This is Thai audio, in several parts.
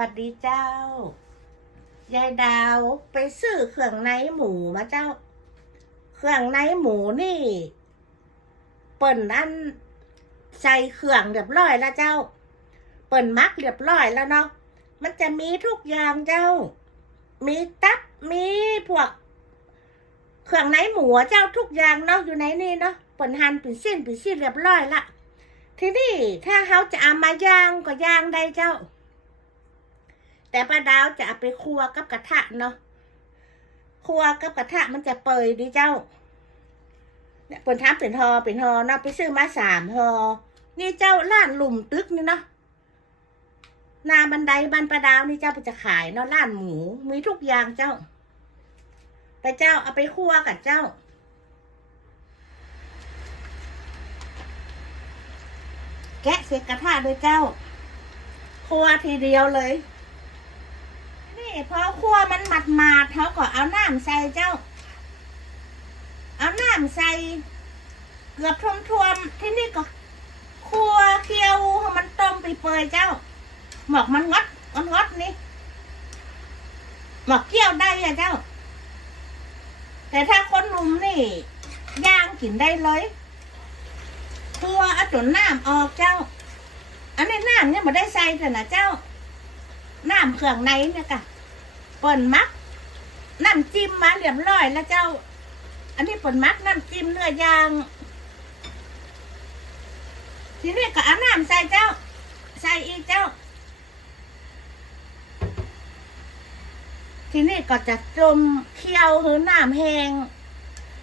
วัดดีเจ้า ยายดาวไปซื้อเครื่องในหมูมาเจ้า เครื่องในหมูนี่ เปิ่นอันใส่เครื่องเรียบร้อยแล้วเจ้า เปิ่นมักเรียบร้อยแล้วเนาะ มันจะมีทุกอย่างเจ้า มีตับ มีพวก เครื่องในหมูเจ้าทุกอย่างเนาะอยู่ในนี่เนาะ เปิ่นหั่นเป็นสิ้นเป็นสิ้นเรียบร้อยละ ทีนี้ถ้าเขาจะเอามาย่างก็ย่างได้เจ้า แต่ป้าดาวจะเอาไปคั่วกับกระทะเนาะคั่วกับกระทะมันจะเปื่อยดีเจ้าเนี่ยเปิ่นทำเป็นหอเป็นหอเนาะไปซื้อมาสามหอนี่เจ้าร้านหลุมตึกนี่เนาะนาบันไดบันประดาวนี่เจ้าไปจะขายเนาะร้านหมูมีทุกอย่างเจ้า แต่เจ้าเอาไปคั่วกับเจ้าแกะเสกกระทะด้วยเจ้าคั่วทีเดียวเลย พอคั่วมันหมัดมาดเขาก็เอาน้ำใส่เจ้า เอาน้ำใส่เกือบท่วมที่นี่ก็คั่วเคี่ยวให้มันต้มไปเปื่อยเจ้าหมอกมันงดมันงดนี่หมอกเคี่ยวได้อะเจ้า แต่ถ้าคนหนุ่มนี่ย่างกินได้เลยคั่วเอาจนน้ำออกเจ้า อันนี้น้ำเนี่ยมาได้ใส่แต่นะเจ้าน้ำเครื่องในเนี่ยกะ ป่นมักน้ำจิ้มมาเรียบร้อยแล้วเจ้า อันนี้ป่นมักน้ำจิ้มเนื้อย่าง ทีนี้ก็เอาน้ำใส่เจ้า ใส่อีเจ้า ทีนี้ก็จะจมเคี่ยวหรือน้ำแห้ง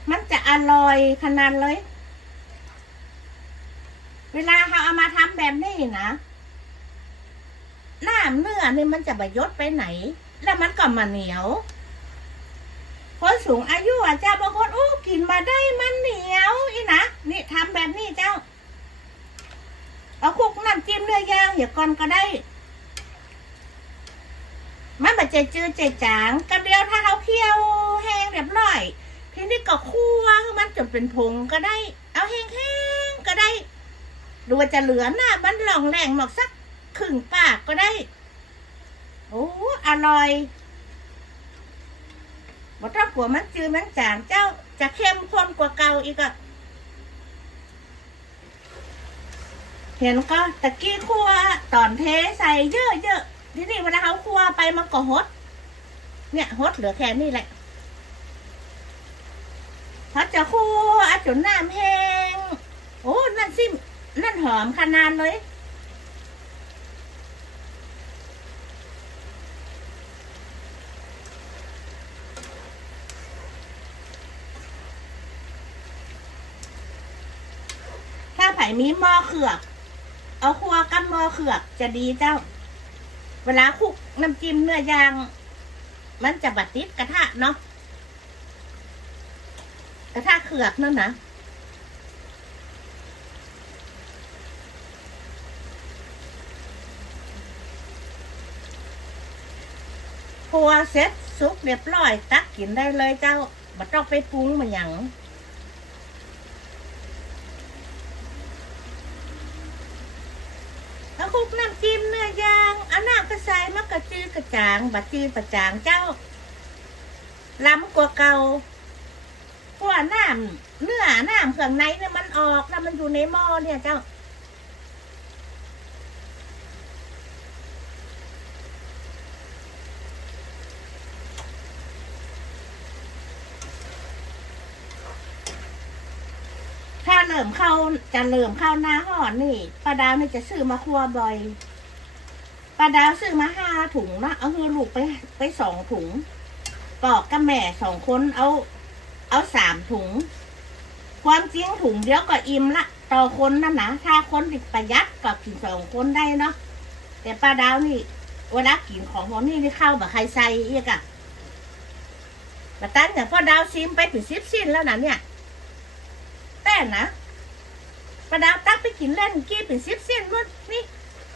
มันจะอร่อยขนาดเลย เวลาเขาเอามาทำแบบนี้นะน้ำเนื้อนี่มันจะบยศไปไหน แล้วมันก็มาเหนียว คนสูงอายุอะเจ้าบางคนโอ้กินมาได้มันเหนียวอีนะนี่ทำแบบนี้เจ้า เอาคุกน้ำจิ้มเนื้อย่างอย่าก่อนก็ได้ มันแบบเจจืดเจจางกันเดียวถ้าเขาเคี่ยวแห้งเรียบร้อย ทีนี้ก็คั่วให้มันจนเป็นผงก็ได้ เอาแห้งๆก็ได้หรือว่าจะเหลือหน้ามันหลองแหลงหมอกสักครึ่งปากก็ได้ โอ้อร่อยบ่ต้องกลัวมันจืดมันจางเจ้าจะเข้มข้นกว่าเก่าอีกอะเห็นก็ตะกี้คั่วตอนเทใส่เยอะๆที่นี้เวลาเขาคั่วไปมันก็หด เนี่ยหดเหลือแค่นี้แหละเขาจะคั่วจนน้ำแห้งโอ้นั่นสินั่นหอมขนาดเลย ถ้าไผ่มีหม้อเขือกเอาครัวกับหม้อเขือกจะดีเจ้า เวลาคลุกน้ำจิ้มเนื้อย่าง มันจะบัดติดกระทะเนาะกระทะเขือกนั่นนะครัวเสร็จสุกเรียบร้อย ตักกินได้เลยเจ้าบัต้องไปปรุงมันหยัง แล้วคลุกน้ำจิ้มเนื้อย่างเอาน้ำกระใสมะ กระจาง บัดจืดกระจางเจ้าล้ำกว่าเก่าเพราะว่าน้ำเนื้อน้ำเครื่องในเนี่ยมันออกแล้วมันอยู่ในหม้อเนี่ยเจ้าถ้าเริ่มเข้าจะเริ่มเข้าหน้าห่อนนี่ป้าดาวนี่จะซื้อมาครัวบ่อย ป้าดาวซื้อมาห้าถุงนะเอาคือลูกไปไปสองถุงปอกกับแม่สองคนเอา เอาสามถุง ความจริงถุงเดียวก็อิ่มละต่อคนนั่นนะถ้าคนติดประหยัดก็กินสองคนได้เนาะแต่ป้าดาวนี่เวลากินของพวกนี้นี่เข้าแบบใครใส่เอีกอะแต่ตั้งแต่พ่อดาวซิมไปถึงซิบสิ้นแล้วนะเนี่ยแต่นะประดาวตักไปกินเล่นกี้เป็นซิบเส้นมันนี่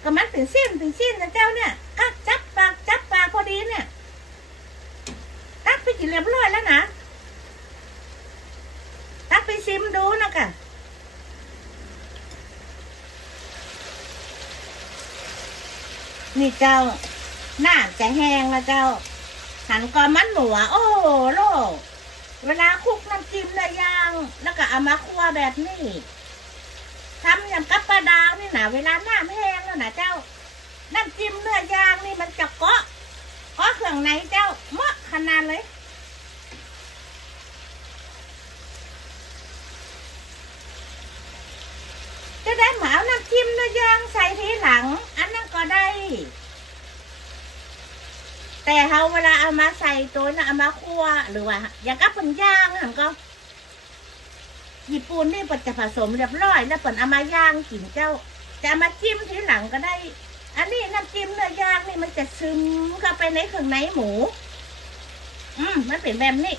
ก็มันเป็นเส้นเป็นเส้นนะเจ้าเนี่ยก็จับปากจับปากพอดีเนี่ยตักไปกินเรียบร้อยแล้วนะตักไปซิมดูนะกะนี่เจ้าหน้ำจะแห้งแล้วเจ้า หันก่อนมันหนัวโอ้โลเวลาคลุกน้ำจิ้มเนื้อย่าง แล้วก็เอามาคั่วแบบนี้ ทำอย่างกับปลาดาวนี่นะเวลาน้ำแห้งแล้วนะเจ้า น้ำจิ้มเนื้อย่างนี่มันจะเกาะเกาะเครื่องในเจ้าเมาะขนาดเลยจะได้หมาเอาน้ำจิ้มเนื้อย่างใส่ทีหลัง อันนั้นก็ได้ แต่เขาเวลาเอามาใส่ตัวน่ะเอามาคั่วหรือว่าอย่างกับเป็นย่างหันก็ ญี่ปุ่นนี่เปิดจะผสมเรียบร้อย แล้วเปิดเอามาย่างกินเจ้า จะเอามาจิ้มทีหลังก็ได้ อันนี้น้ำจิ้มเนื้อย่างนี่มันจะซึมเข้าไปในเครื่องในหมู อืมมันเป็นแบบนี้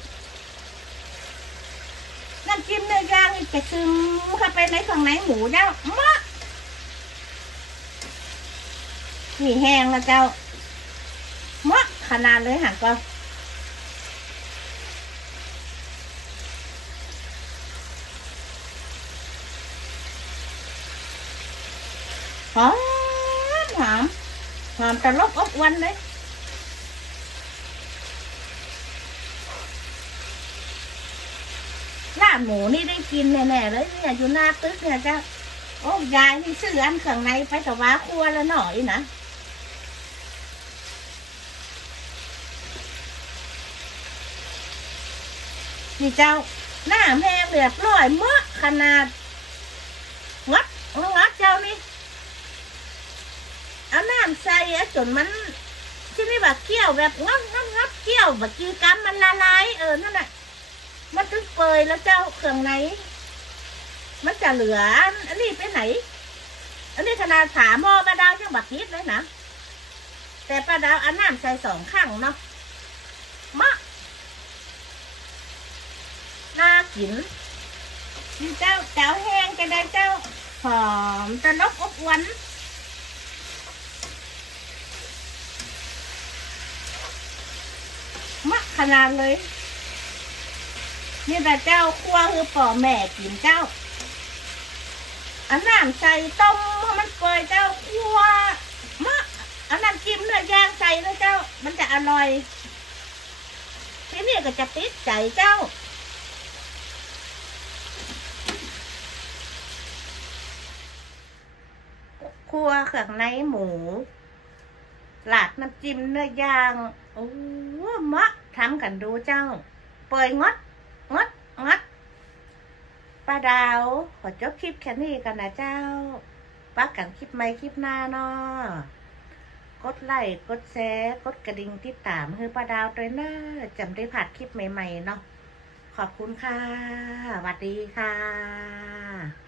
น้ำจิ้มเนื้อย่างนี่จะซึมเข้าไปในเครื่องในหมูเจ้ามะนี่แห้งแล้วเจ้ามะขนาดเลยหันก็ หอมหอมหอมตะลบอบอวันเลยลาบหมูนี่ได้กินแน่ๆเลยเนี่ยอยู่หน้าตึกเนี่ยจ้าโอ้ยายนี่ซื้ออันข้างในไปแต่ว่าครัวแล้วหน่อยนะนี่เจ้าหน้าแม่เรียบร้อยเมากขนาดงัดงัดเจ้านี่ เอาน้ำใส่อะจนมันที่นี่แบบเกี่ยวแบบงับงับงับเกี่ยวแบบกีกัมมันละลายเออนั่นแหละมันถึงเปยแล้วเจ้าเครื่องในมันจะเหลือ อันนี้ไปไหน อันนี้ขนาดฝาหม้อปลาดาวยังบักคิดเลยนะแต่ปลาดาวอาน้ำใส่สองข้างเนาะมะน่ากินเจ้าเจ้าแห้งจะได้เจ้าหอมตะนกอบหวัน มะ ขนาดเลย นี่แต่เจ้าคั่วคือป่อแม่กินเจ้า อันน้ำใส่ต้มให้มันเปื่อยเจ้าคั่วมะอันน้ำจิ้มเนื้อย่างใส่นะเจ้า มันจะอร่อยทีนี้ก็จะติดใจเจ้าครัวเครื่องในหมู หลาดน้ำจิ้มเนื้อย่าง โอ้มะ ทำกันดูเจ้า เปิดงดงดงดป้าดาว ขอจบคลิปแค่นี้กันนะเจ้าปักกันคลิปใหม่คลิปหน้าเนาะกดไลค์กดแชร์กดกระดิ่งติดตามให้ป้าดาวด้วยนะจำได้ผัดคลิปใหม่ ๆ เนาะขอบคุณค่ะสวัสดีค่ะ